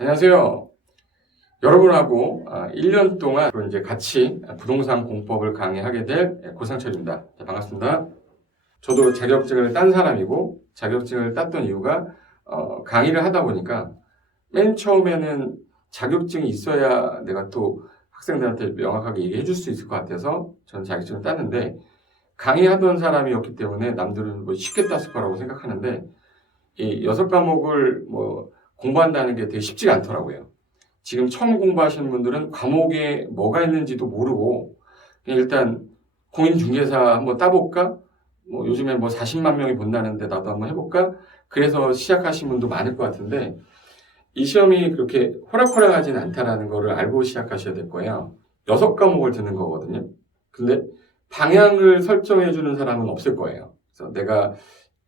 안녕하세요. 여러분하고 1년 동안 이제 같이 부동산 공법을 강의하게 될 고상철입니다. 반갑습니다. 저도 자격증을 딴 사람이고 자격증을 땄던 이유가 강의를 하다 보니까 맨 처음에는 자격증이 있어야 내가 또 학생들한테 명확하게 얘기해 줄 수 있을 것 같아서 저는 자격증을 땄는데 강의하던 사람이었기 때문에 남들은 쉽게 땄을 거라고 생각하는데 이 6과목을 공부한다는 게 되게 쉽지가 않더라고요. 지금 처음 공부하시는 분들은 과목에 뭐가 있는지도 모르고 그냥 일단 공인중개사 한번 따볼까? 요즘에 40만 명이 본다는데 나도 한번 해볼까? 그래서 시작하신 분도 많을 것 같은데 이 시험이 그렇게 호락호락하지는 않다라는 거를 알고 시작하셔야 될 거예요. 6과목을 듣는 거거든요. 근데 방향을 설정해 주는 사람은 없을 거예요. 그래서 내가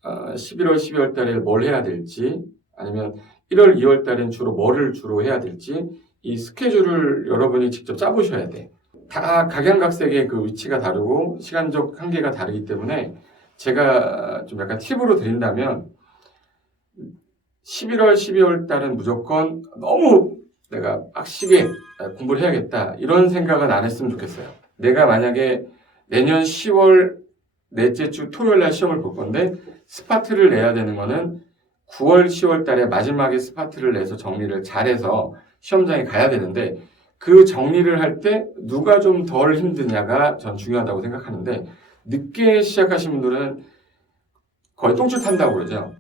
11월, 12월 달에 뭘 해야 될지 아니면 1월, 2월 달엔 뭐를 주로 해야 될지 이 스케줄을 여러분이 직접 짜보셔야 돼. 다 각양각색의 그 위치가 다르고 시간적 한계가 다르기 때문에 제가 좀 약간 팁으로 드린다면 11월, 12월 달은 무조건 너무 내가 빡시게 공부를 해야겠다 이런 생각은 안 했으면 좋겠어요. 내가 만약에 내년 10월 넷째 주 토요일 날 시험을 볼 건데 스파트를 내야 되는 거는 9월, 10월 달에 마지막에 스파트를 내서 정리를 잘해서 시험장에 가야 되는데 그 정리를 할 때 누가 좀 덜 힘드냐가 전 중요하다고 생각하는데 늦게 시작하신 분들은 거의 똥줄 탄다고 그러죠.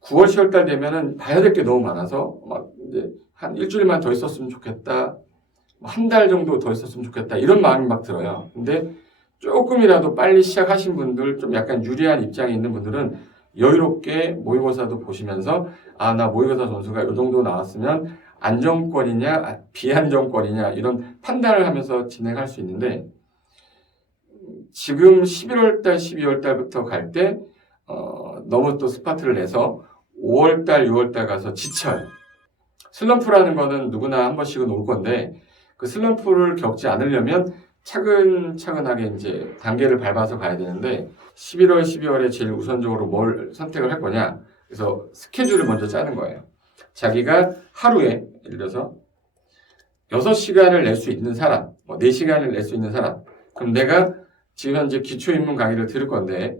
9월, 10월 달 되면은 봐야 될 게 너무 많아서 이제 한 일주일만 더 있었으면 좋겠다. 한 달 정도 더 있었으면 좋겠다. 이런 마음이 막 들어요. 근데 조금이라도 빨리 시작하신 분들, 좀 약간 유리한 입장에 있는 분들은 여유롭게 모의고사도 보시면서 나 모의고사 점수가 이 정도 나왔으면 안정권이냐 비안정권이냐 이런 판단을 하면서 진행할 수 있는데 지금 11월 달, 12월 달부터 갈 때 너무 또 스파트를 내서 5월 달, 6월 달 가서 지쳐요. 슬럼프라는 거는 누구나 한 번씩은 올 건데 그 슬럼프를 겪지 않으려면 차근차근하게 이제 단계를 밟아서 가야 되는데 11월, 12월에 제일 우선적으로 뭘 선택을 할 거냐. 그래서 스케줄을 먼저 짜는 거예요. 자기가 하루에 예를 들어서 6시간을 낼 수 있는 사람, 4시간을 낼 수 있는 사람. 그럼 내가 지금 현재 기초입문 강의를 들을 건데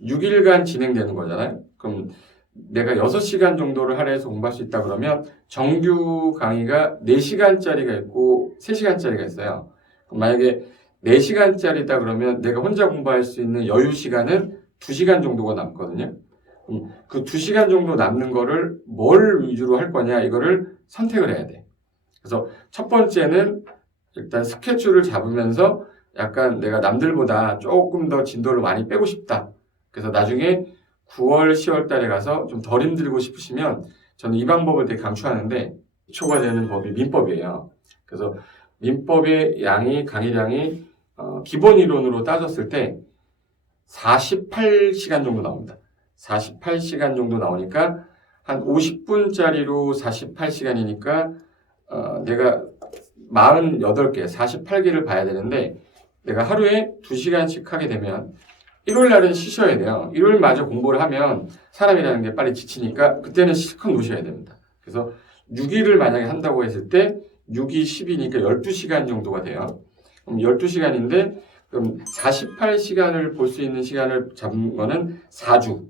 6일간 진행되는 거잖아요. 그럼 내가 6시간 정도를 하루에서 공부할 수 있다 그러면 정규 강의가 4시간짜리가 있고 3시간짜리가 있어요. 만약에 4시간짜리다 그러면 내가 혼자 공부할 수 있는 여유 시간은 2시간 정도가 남거든요. 그 2시간 정도 남는 거를 뭘 위주로 할 거냐 이거를 선택을 해야 돼. 그래서 첫 번째는 일단 스케줄을 잡으면서 약간 내가 남들보다 조금 더 진도를 많이 빼고 싶다. 그래서 나중에 9월, 10월 달에 가서 좀 덜 힘들고 싶으시면 저는 이 방법을 되게 강추하는데 기초가 되는 법이 민법이에요. 그래서 민법의 강의량이 기본 이론으로 따졌을 때 48시간 정도 나옵니다. 48시간 정도 나오니까 한 50분짜리로 48시간이니까 내가 48개, 48개를 봐야 되는데 내가 하루에 2시간씩 하게 되면 일요일 날은 쉬셔야 돼요. 일요일마저 공부를 하면 사람이라는 게 빨리 지치니까 그때는 실컷 노셔야 됩니다. 그래서 6일을 만약에 한다고 했을 때 6이 10이니까 12시간 정도가 돼요. 그럼 12시간인데 그럼 48시간을 볼 수 있는 시간을 잡은 거는 4주.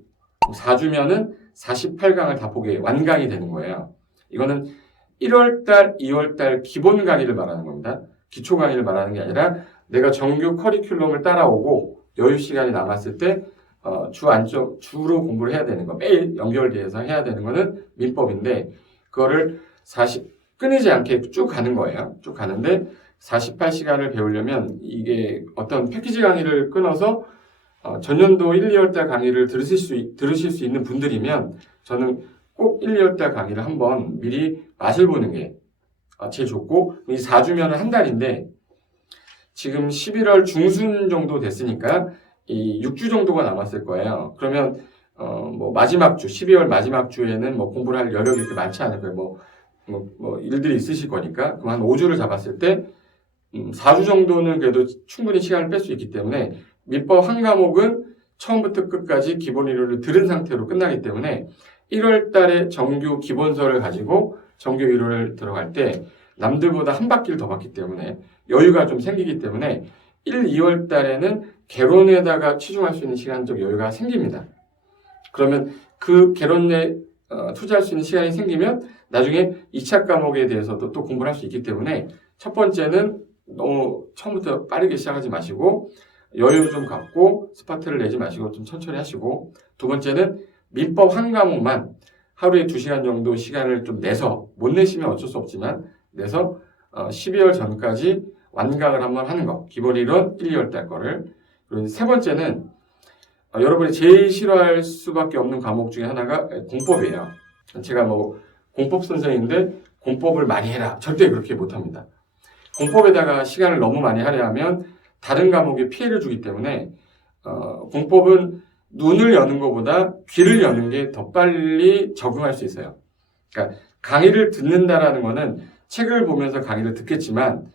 4주면은 48강을 다 보게 완강이 되는 거예요. 이거는 1월달, 2월달 기본 강의를 말하는 겁니다. 기초 강의를 말하는 게 아니라 내가 정규 커리큘럼을 따라오고 여유 시간이 남았을 때 주로 공부를 해야 되는 거 매일 연결돼서 해야 되는 거는 민법인데 그거를 끊이지 않게 쭉 가는 거예요. 쭉 가는데 48시간을 배우려면 이게 어떤 패키지 강의를 끊어서 전년도 1, 2월 달 강의를 들으실 수 있는 분들이면 저는 꼭 1, 2월 달 강의를 한번 미리 맛을 보는 게 제일 좋고 이 4주면 한 달인데 지금 11월 중순 정도 됐으니까 이 6주 정도가 남았을 거예요. 그러면 마지막 주 12월 마지막 주에는 공부를 할 여력이 그렇게 많지 않을 거예요. 일들이 있으실 거니까 그럼 한 5주를 잡았을 때 4주 정도는 그래도 충분히 시간을 뺄 수 있기 때문에 민법 한 과목은 처음부터 끝까지 기본 이론을 들은 상태로 끝나기 때문에 1월 달에 정규 기본서를 가지고 정규 1월 들어갈 때 남들보다 한 바퀴를 더 받기 때문에 여유가 좀 생기기 때문에 1, 2월 달에는 개론에다가 치중할 수 있는 시간적 여유가 생깁니다. 그러면 그 개론에 투자할 수 있는 시간이 생기면 나중에 2차 과목에 대해서도 또 공부를 할 수 있기 때문에 첫 번째는 너무 처음부터 빠르게 시작하지 마시고 여유 좀 갖고 스파트를 내지 마시고 좀 천천히 하시고, 두 번째는 민법 한 과목만 하루에 2시간 정도 시간을 좀 내서, 못 내시면 어쩔 수 없지만 내서 12월 전까지 완강을 한번 하는 거. 기본 이론 1, 2월 달 거를. 그리고 세 번째는 여러분이 제일 싫어할 수밖에 없는 과목 중에 하나가 공법이에요. 제가 뭐 공법 선생인데 공법을 많이 해라, 절대 그렇게 못합니다. 공법에다가 시간을 너무 많이 하려 하면 다른 과목에 피해를 주기 때문에 공법은 눈을 여는 것보다 귀를 여는 게 더 빨리 적응할 수 있어요. 그러니까 강의를 듣는다라는 거는 책을 보면서 강의를 듣겠지만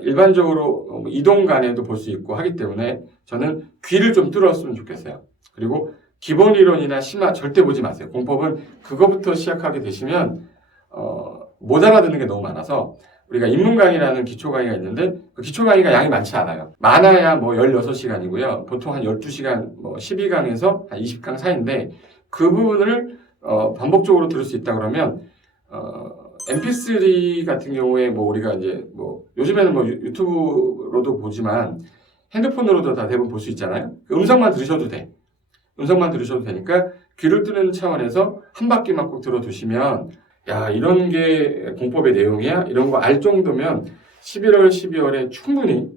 일반적으로 이동 간에도 볼 수 있고 하기 때문에 저는 귀를 좀 뚫었으면 좋겠어요. 그리고 기본 이론이나 심화 절대 보지 마세요. 공법은 그거부터 시작하게 되시면 못 알아듣는 게 너무 많아서, 우리가 인문 강의라는 기초 강의가 있는데 그 기초 강의가 양이 많지 않아요. 많아야 뭐 16시간이고요. 보통 한 12시간, 뭐 12강에서 한 20강 사이인데 그 부분을 반복적으로 들을 수 있다 그러면 MP3 같은 경우에 뭐 우리가 이제 뭐 요즘에는 뭐 유튜브로도 보지만 핸드폰으로도 다 대부분 볼 수 있잖아요. 음성만 들으셔도 돼. 음성만 들으셔도 되니까 귀를 뚫는 차원에서 한 바퀴만 꼭 들어두시면, 야, 이런 게 공법의 내용이야? 이런 거 알 정도면 11월, 12월에 충분히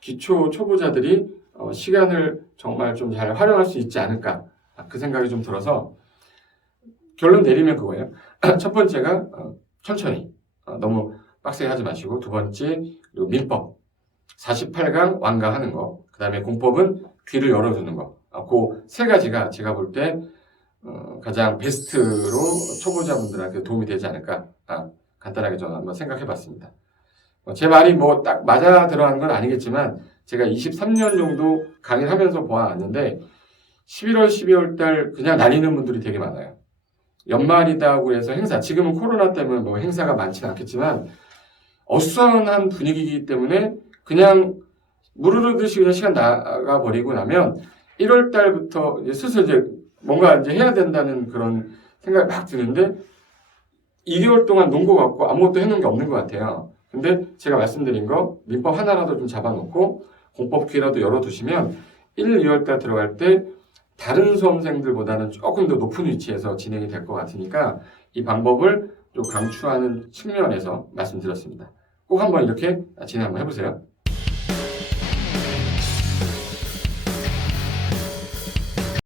기초 초보자들이 시간을 정말 좀 잘 활용할 수 있지 않을까, 그 생각이 좀 들어서 결론 내리면 그거예요. 첫 번째가 천천히, 너무 빡세게 하지 마시고, 두 번째 그리고 민법 48강 완강하는 거, 그 다음에 공법은 귀를 열어두는 거, 그 세 가지가 제가 볼 때 가장 베스트로 초보자분들한테 도움이 되지 않을까, 간단하게 저는 한번 생각해 봤습니다. 제 말이 뭐 딱 맞아 들어가는 건 아니겠지만 제가 23년 정도 강의를 하면서 보아왔는데 11월, 12월 달 그냥 날리는 분들이 되게 많아요. 연말이다고 해서 행사, 지금은 코로나 때문에 뭐 행사가 많지는 않겠지만 어수선한 분위기이기 때문에 그냥 무르르듯이 그냥 시간 나가버리고 나면 1월 달부터 이제 슬슬 이제 뭔가 이제 해야 된다는 그런 생각이 막 드는데 2개월 동안 논 것 같고 아무것도 해놓은 게 없는 것 같아요. 근데 제가 말씀드린 거 민법 하나라도 좀 잡아놓고 공법 귀라도 열어두시면 1, 2월 달 들어갈 때 다른 수험생들보다는 조금 더 높은 위치에서 진행이 될 것 같으니까 이 방법을 좀 강추하는 측면에서 말씀드렸습니다. 꼭 한번 이렇게 진행 한번 해보세요.